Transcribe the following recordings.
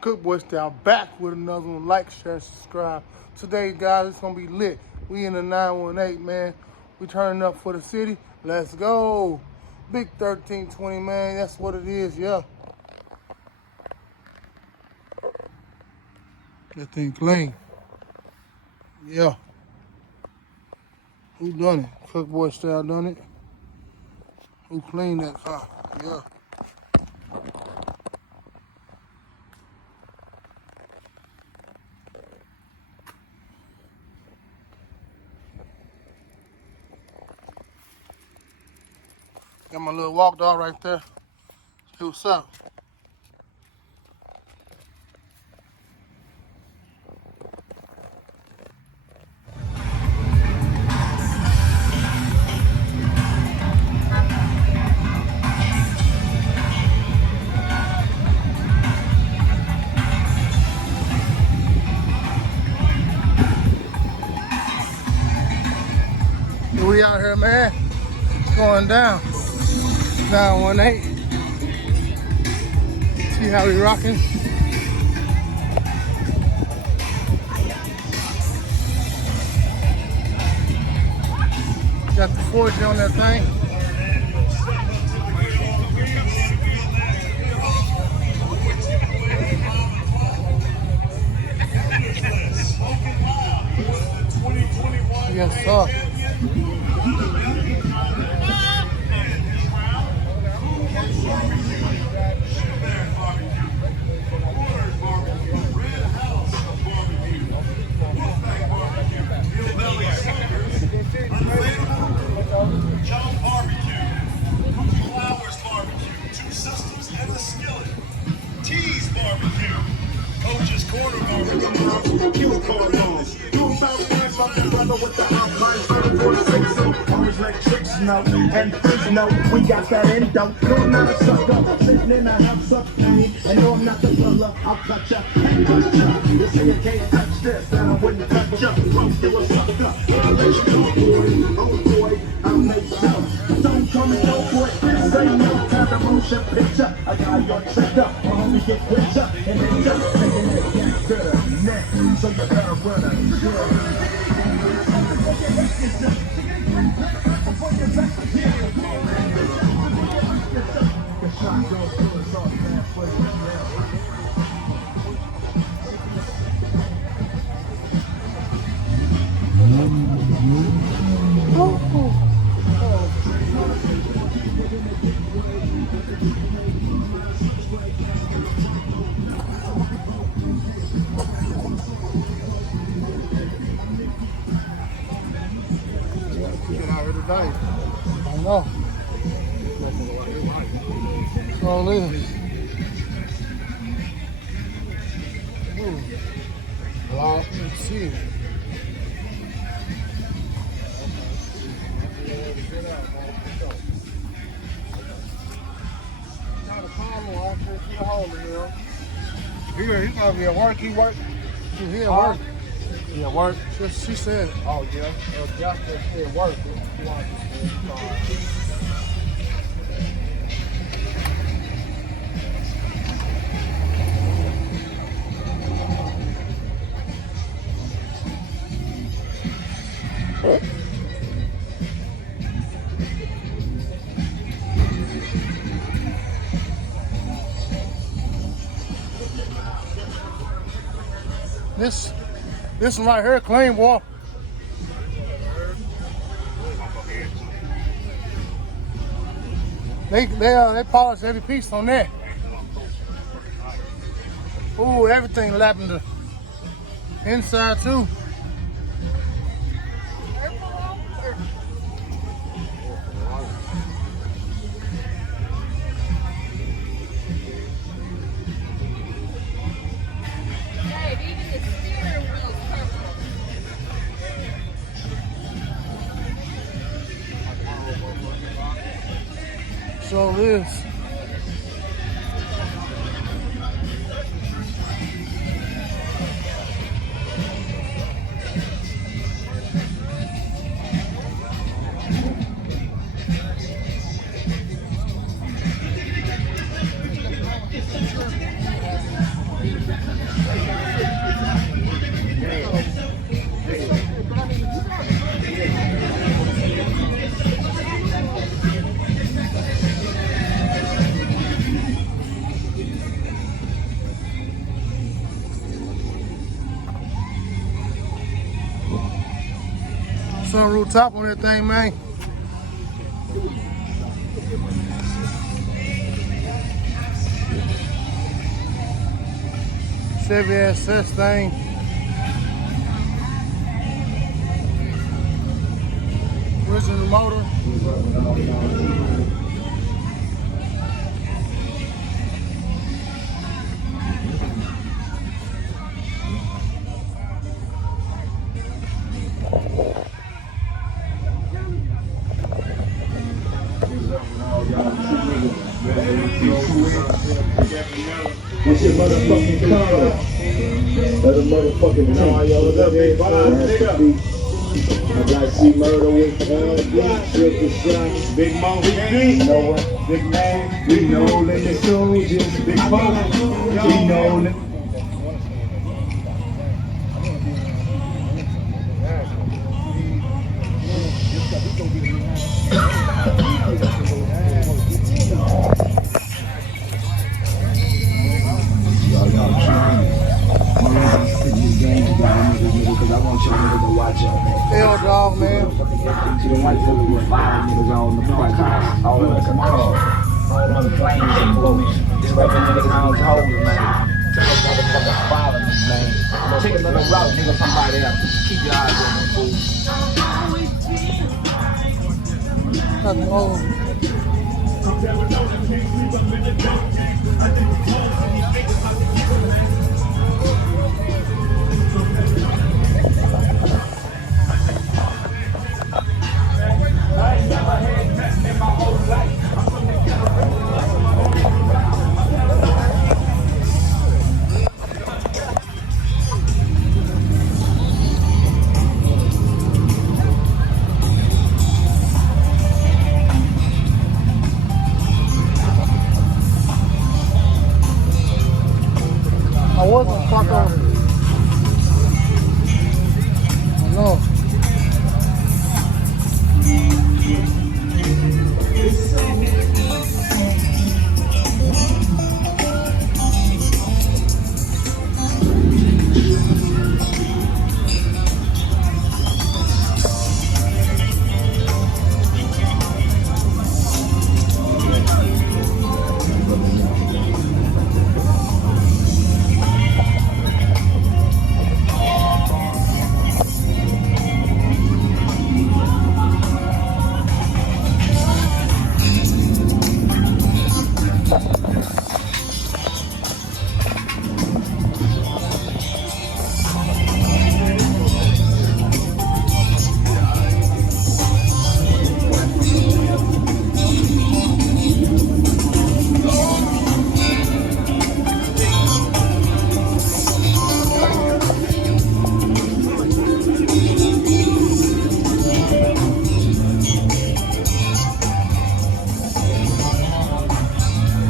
Cook Boy Style back with another one. Like, share, subscribe. Today, guys, it's gonna be lit. We in the 918, man. We turning up for the city. Let's go. Big 1320, man. That's what it is, yeah. That thing clean. Yeah. Who done it? Cook Boy Style done it. Who cleaned that car? Yeah. Got my little walk dog right there. Hey, what's up? We out here, man. It's going down. 918. See how we rocking? Got the 4G on that thing. Yes, sir. John Barbecue, Cookie Flowers Barbecue, Two Sisters and the Skillet, T's Barbecue, Coach's Corner Barbecue, Q Corners. You about to fuck the brother with the outline, 46 so always let tricks know, and please know we got that endo. No, I'm not a sucker, sitting in a house of pain, and no, I'm not the brother, I'll cut ya and cut ya. You say you can't touch this, then I wouldn't touch ya. From you a sucker, I'll let you know, boy. Oh boy, I'll make some. Don't come and go for it, this ain't no time to motion picture. I got your trick up, my homie get richer, and then just taking it back to the neck, so you better run a good. Get out here tonight. I know. That's all it is. Let's see. He's gonna be at work. He work. He's here at work. He at work? She said. Oh, yeah. Justin said work. This one right here, clean, boy. They polish every piece on that. Ooh, everything lavender. Inside too. So it is. Sunroof top on that thing, man. Chevy SS thing. Original motor. It's your motherfucking car. Let a motherfucking Mario live it. I got see murder with trip the shot. Big Mo, Big B. You know what? Big man. We know that the soldiers. Big Mo. We know that. Hell dog, man. Take another route, nigga, somebody else. Keep your eyes on the food. That's old. I wasn't fuck on. No.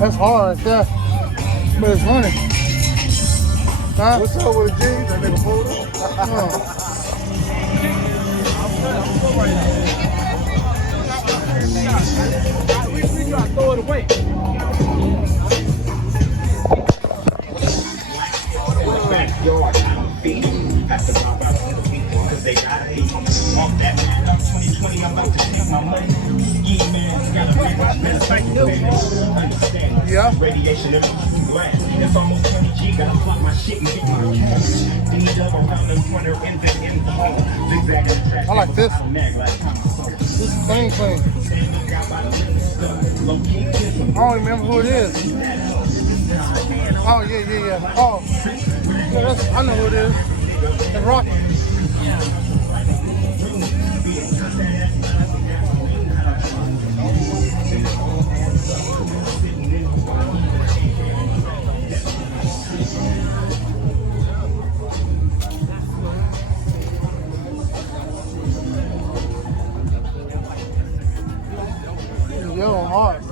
That's hard right there. But it's running. Huh? What's up with the jeans? That nigga pulled up. We try to throw it away. Yeah. Radiation and glass. It's almost 20 G. Gotta flop my shit and get my cash. D-dub around in front of in the hall. Zigzag in the trash. I like this. This is clean. I don't remember who it is. Oh, yeah. Oh. Yeah, that's, I know who it is. It's Rocky. Yo, hard.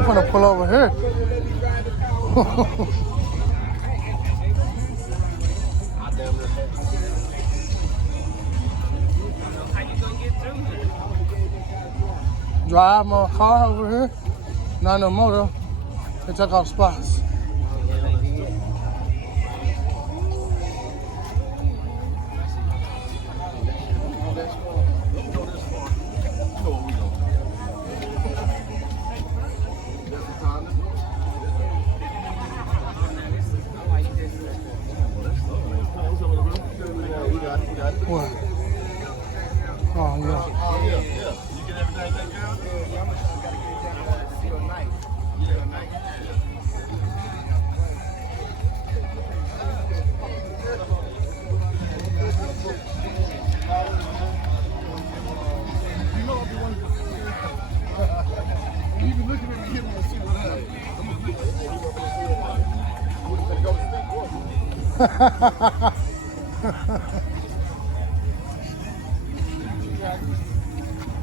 I'm gonna pull over here. Drive my car over here. Not no motor. They took off spots. What? Oh, yeah.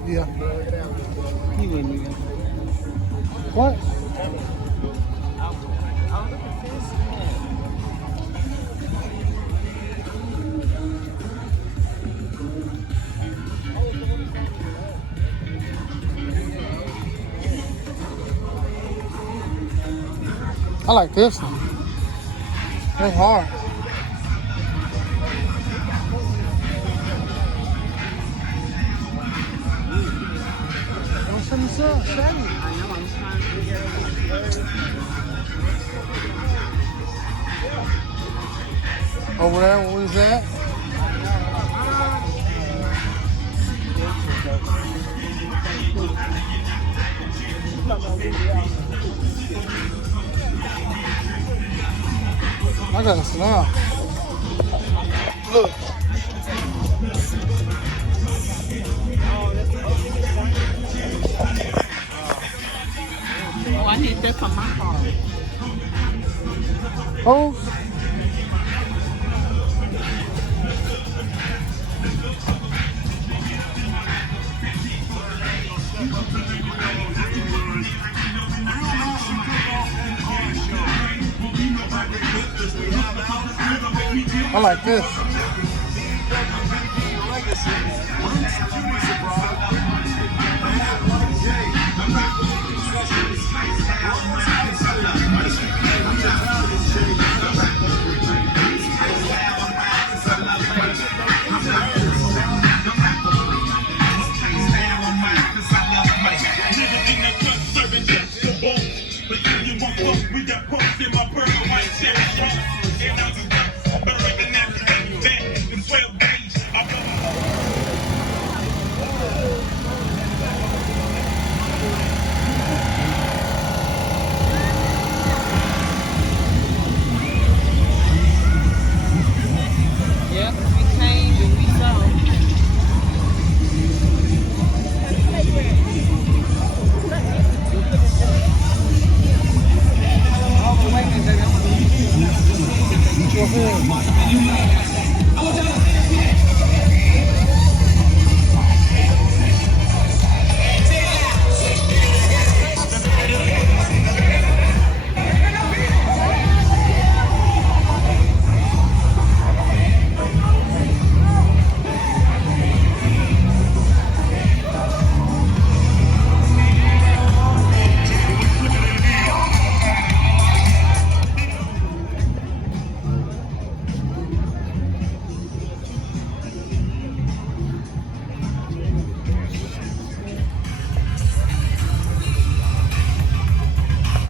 Yeah. What? I like this one. It's hard. Over there, what was that? I gotta sit down. Look. Oh, I need that for my car. Oh. I like this.